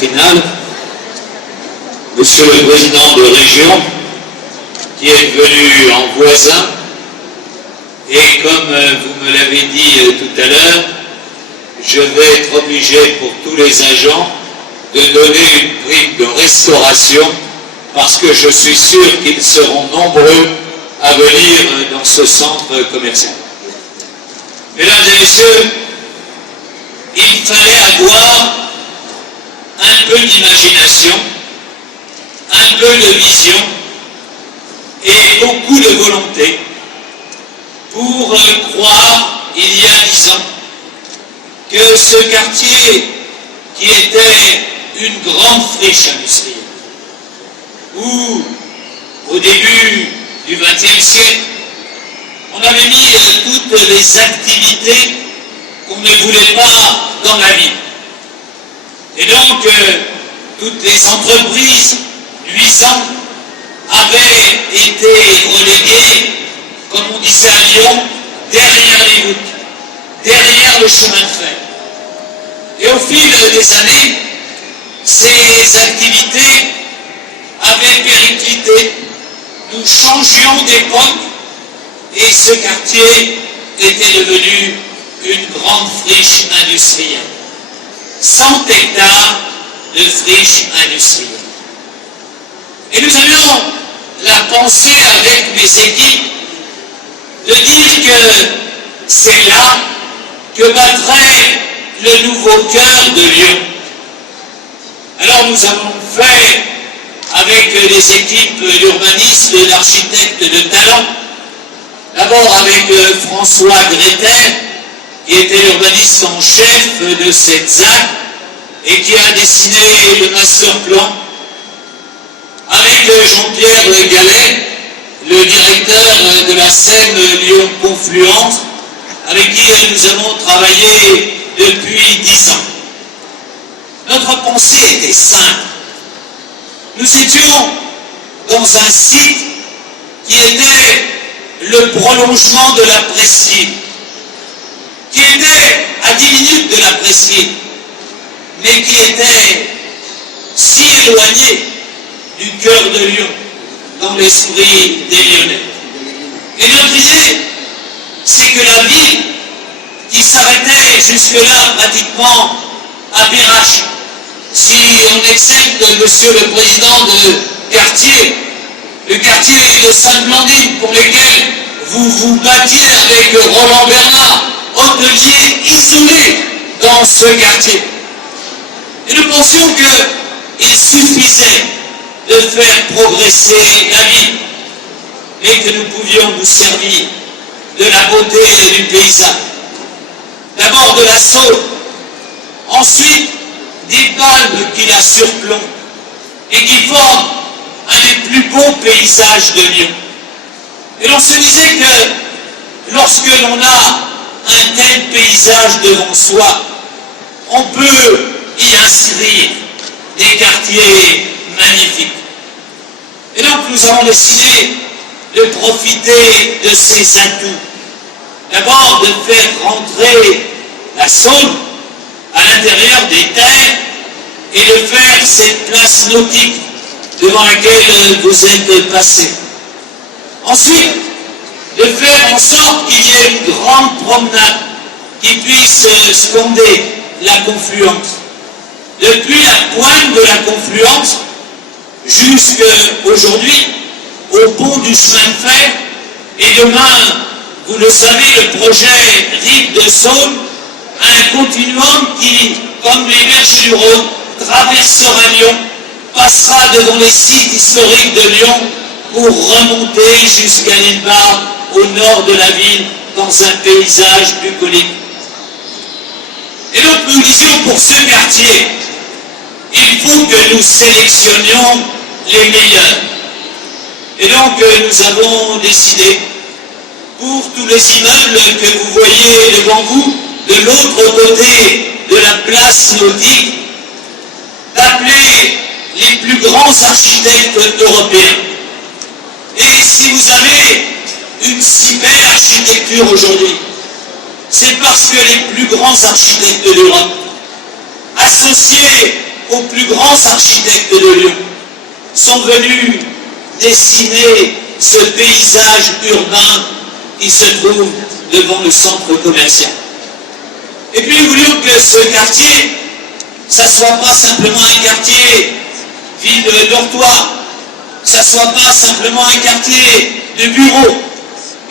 Finale, Monsieur le Président de région, qui est venu en voisin, et comme vous me l'avez dit tout à l'heure, je vais être obligé pour tous les agents de donner une prime de restauration parce que je suis sûr qu'ils seront nombreux à venir dans ce centre commercial. Mesdames et messieurs, il fallait avoir un peu d'imagination, un peu de vision et beaucoup de volonté pour croire, il y a 10 ans, que ce quartier qui était une grande friche industrielle, où au début du XXe siècle, on avait mis toutes les activités qu'on ne voulait pas dans la ville. Et donc, toutes les entreprises nuisantes avaient été reléguées, comme on disait à Lyon, derrière les routes, derrière le chemin de fer. Et au fil des années, ces activités avaient périclité. Nous changions d'époque et ce quartier était devenu une grande friche industrielle. 100 hectares de friche industrielle. Et nous avions la pensée avec mes équipes de dire que c'est là que battrait le nouveau cœur de Lyon. Alors nous avons fait avec les équipes d'urbanistes et d'architectes de talent, d'abord avec François Gréter, qui était l'urbaniste en chef de cette ZAC et qui a dessiné le master plan, avec Jean-Pierre Gallet, le directeur de la Seine Lyon Confluence, avec qui nous avons travaillé depuis 10 ans. Notre pensée était simple. Nous étions dans un site qui était le prolongement de la presqu'île, qui était à 10 minutes de la presqu'île, mais qui était si éloigné du cœur de Lyon, dans l'esprit des Lyonnais. Et notre idée, c'est que la ville, qui s'arrêtait jusque-là pratiquement à Perrache, si on excepte Monsieur le Président de quartier, le quartier de Sainte-Blandine, pour lequel vous vous battiez avec Roland Bernard, hôtelier isolé dans ce quartier. Et nous pensions qu'il suffisait de faire progresser la ville et que nous pouvions nous servir de la beauté du paysage. D'abord de la Saône, ensuite des palmes qui la surplombent et qui forment un des plus beaux paysages de Lyon. Et l'on se disait que lorsque l'on a un tel paysage devant soi, on peut y inscrire des quartiers magnifiques. Et donc nous avons décidé de profiter de ces atouts. D'abord de faire rentrer la Saône à l'intérieur des terres et de faire cette place nautique devant laquelle vous êtes passés. Ensuite, de faire en sorte qu'il y ait une grande promenade qui puisse sconder la confluence. Depuis la pointe de la confluence jusqu'aujourd'hui, au pont du chemin de fer, et demain, vous le savez, le projet Rive de Saône, un continuum qui, comme les berges du Rhône, traversera Lyon, passera devant les sites historiques de Lyon pour remonter jusqu'à l'île Barbe, au nord de la ville, dans un paysage bucolique. Et donc nous disions pour ce quartier, il faut que nous sélectionnions les meilleurs. Et donc nous avons décidé, pour tous les immeubles que vous voyez devant vous, de l'autre côté de la place nautique, d'appeler les plus grands architectes européens. Et si vous avez une si belle architecture aujourd'hui, c'est parce que les plus grands architectes d'Europe, associés aux plus grands architectes de Lyon, sont venus dessiner ce paysage urbain qui se trouve devant le centre commercial. Et puis nous voulions que ce quartier, ça ne soit pas simplement un quartier ville dortoir, ça ne soit pas simplement un quartier de bureaux.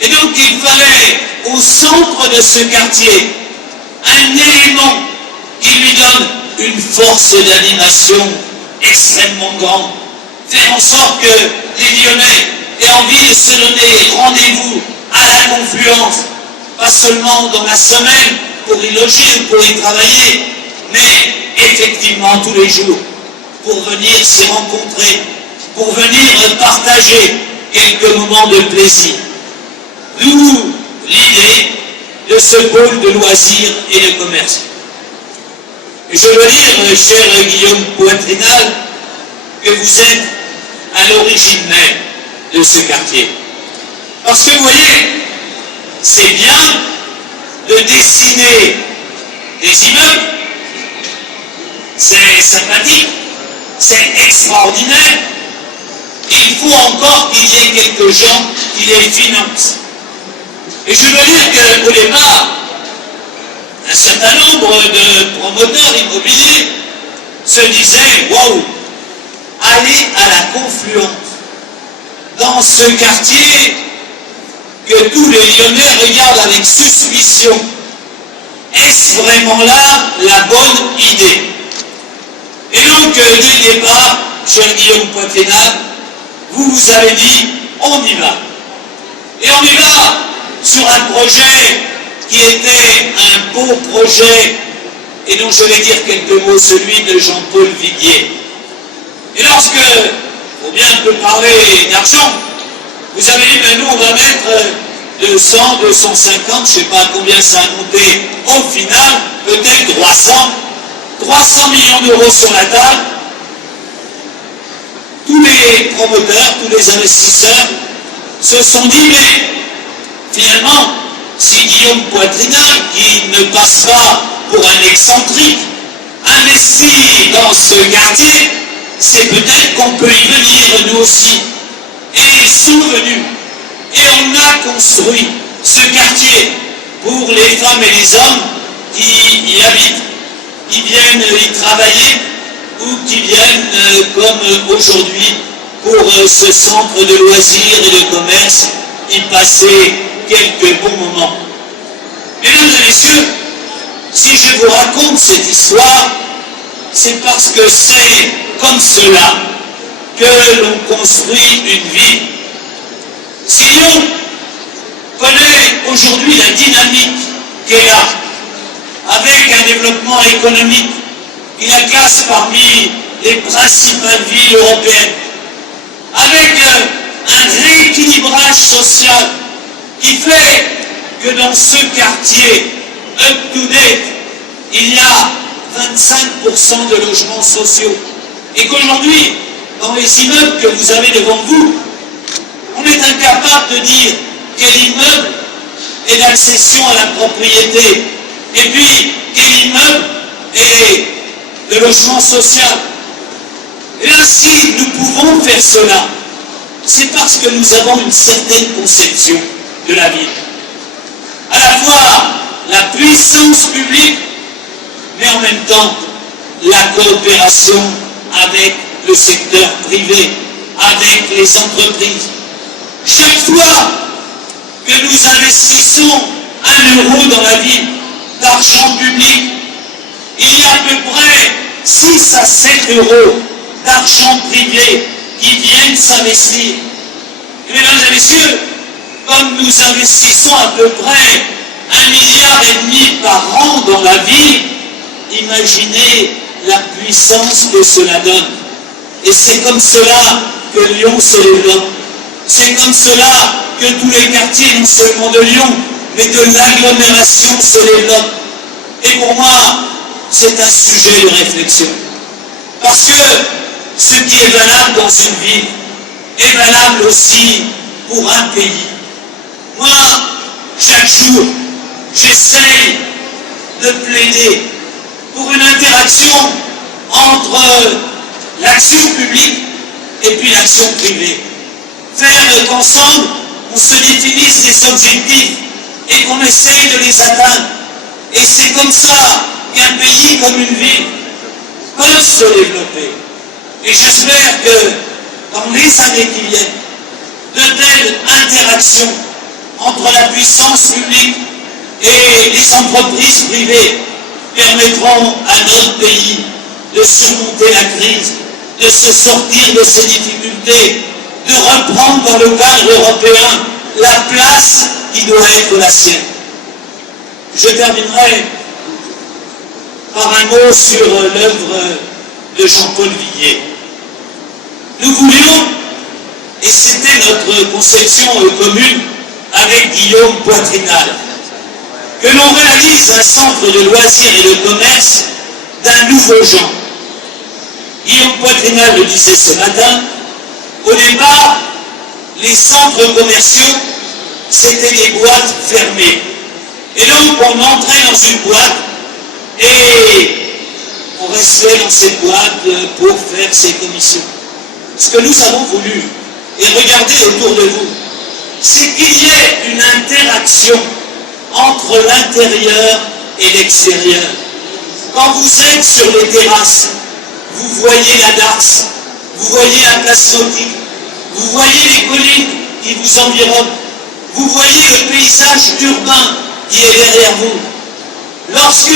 Et donc il fallait au centre de ce quartier un élément qui lui donne une force d'animation extrêmement grande. Faire en sorte que les Lyonnais aient envie de se donner rendez-vous à la confluence, pas seulement dans la semaine pour y loger ou pour y travailler, mais effectivement tous les jours, pour venir s'y rencontrer, pour venir partager quelques moments de plaisir. D'où l'idée de ce pôle de loisirs et de commerce. Et je veux dire, cher Guillaume Poitrinal, que vous êtes à l'origine même de ce quartier. Parce que vous voyez, c'est bien de dessiner des immeubles, c'est sympathique, c'est extraordinaire. Il faut encore qu'il y ait quelques gens qui les financent. Et je dois dire qu'au départ, un certain nombre de promoteurs immobiliers se disaient « Waouh, aller à la confluence dans ce quartier que tous les Lyonnais regardent avec suspicion, est-ce vraiment là la bonne idée ?» Et donc, dès le départ, cher Guillaume Poitrinal, vous avez dit « On y va ». Et on y va sur un projet qui était un beau projet et dont je vais dire quelques mots, celui de Jean-Paul Viguier. Et lorsque, faut bien un peu parler d'argent, vous avez dit, ben nous on va mettre 200, 250, je ne sais pas combien ça a monté, au final, peut-être 300 millions d'euros sur la table. Tous les promoteurs, tous les investisseurs se sont dit, mais finalement, si Guillaume Poitrinal, qui ne passe pas pour un excentrique, investit dans ce quartier, c'est peut-être qu'on peut y venir nous aussi. Et ils sont venus. Et on a construit ce quartier pour les femmes et les hommes qui y habitent, qui viennent y travailler ou qui viennent, comme aujourd'hui, pour ce centre de loisirs et de commerce, y passer quelques bons moments. Mesdames et messieurs, si je vous raconte cette histoire, c'est parce que c'est comme cela que l'on construit une ville. Si Lyon connaît aujourd'hui la dynamique qu'elle a, avec un développement économique qui la classe parmi les principales villes européennes, avec un rééquilibrage social qui fait que dans ce quartier up-to-date, il y a 25% de logements sociaux. Et qu'aujourd'hui, dans les immeubles que vous avez devant vous, on est incapable de dire quel immeuble est d'accession à la propriété et puis quel immeuble est de logement social. Et là, si nous pouvons faire cela, c'est parce que nous avons une certaine conception de la ville. À la fois la puissance publique, mais en même temps la coopération avec le secteur privé, avec les entreprises. Chaque fois que nous investissons 1 euro dans la ville d'argent public, il y a à peu près 6 à 7 euros d'argent privé qui viennent s'investir. Mesdames et messieurs, comme nous investissons à peu près 1,5 milliard par an dans la ville, imaginez la puissance que cela donne. Et c'est comme cela que Lyon se développe. C'est comme cela que tous les quartiers, non seulement de Lyon, mais de l'agglomération se développent. Et pour moi, c'est un sujet de réflexion. Parce que ce qui est valable dans une ville est valable aussi pour un pays. Moi, chaque jour, j'essaye de plaider pour une interaction entre l'action publique et puis l'action privée. Faire qu'ensemble, on se définisse des objectifs et qu'on essaye de les atteindre. Et c'est comme ça qu'un pays comme une ville peuvent se développer. Et j'espère que dans les années qui viennent, de telles interactions entre la puissance publique et les entreprises privées permettront à notre pays de surmonter la crise, de se sortir de ses difficultés, de reprendre dans le cadre européen la place qui doit être la sienne. Je terminerai par un mot sur l'œuvre de Jean-Paul Villiers. Nous voulions, et c'était notre conception commune avec Guillaume Poitrinal, que l'on réalise un centre de loisirs et de commerce d'un nouveau genre. Guillaume Poitrinal le disait ce matin, au départ, les centres commerciaux, c'était des boîtes fermées. Et donc on entrait dans une boîte et on restait dans cette boîte pour faire ses commissions. Ce que nous avons voulu, et regardez autour de vous, c'est qu'il y ait une interaction entre l'intérieur et l'extérieur. Quand vous êtes sur les terrasses, vous voyez la Darse, vous voyez la place nautique, vous voyez les collines qui vous environnent, vous voyez le paysage urbain qui est derrière vous. Lorsque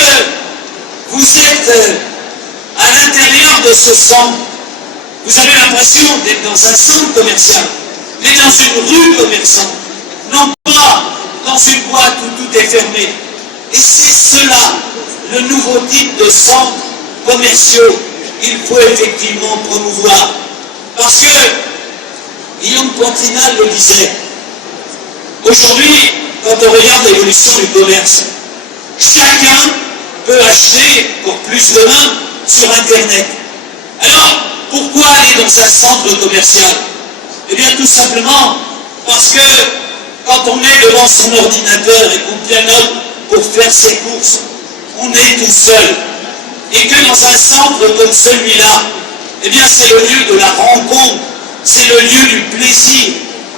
vous êtes à l'intérieur de ce centre, vous avez l'impression d'être dans un centre commercial, mais dans une rue commerçante, non pas dans une boîte où tout est fermé. Et c'est cela, le nouveau type de centres commerciaux qu'il faut effectivement promouvoir. Parce que Guillaume Poitrinal le disait, aujourd'hui, quand on regarde l'évolution du commerce, chacun peut acheter, encore plus demain, sur Internet. Alors, pourquoi aller dans un centre commercial? Eh bien, tout simplement parce que quand on est devant son ordinateur et qu'on pianote pour faire ses courses, on est tout seul. Et que dans un centre comme celui-là, eh bien, c'est le lieu de la rencontre, c'est le lieu du plaisir,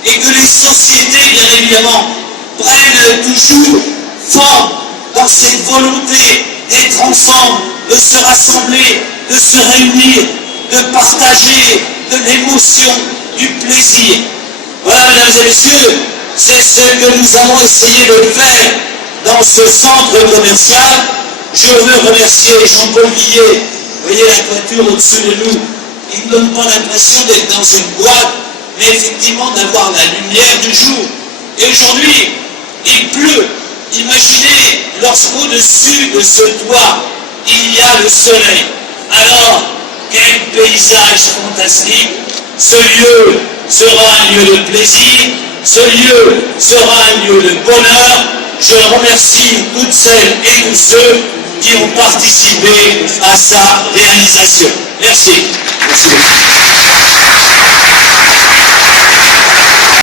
et que les sociétés, bien évidemment, prennent toujours forme dans cette volonté d'être ensemble, de se rassembler, de se réunir, de partager de l'émotion, du plaisir. Voilà, mesdames et messieurs, c'est ce que nous avons essayé de faire dans ce centre commercial. Je veux remercier Jean-Paul Villiers. Vous voyez la toiture au-dessus de nous. Il ne donne pas l'impression d'être dans une boîte, mais effectivement d'avoir la lumière du jour. Et aujourd'hui, il pleut. Imaginez lorsqu'au-dessus de ce toit, il y a le soleil. Alors, quel paysage fantastique! Ce lieu sera un lieu de plaisir, ce lieu sera un lieu de bonheur. Je remercie toutes celles et tous ceux qui ont participé à sa réalisation. Merci. Merci.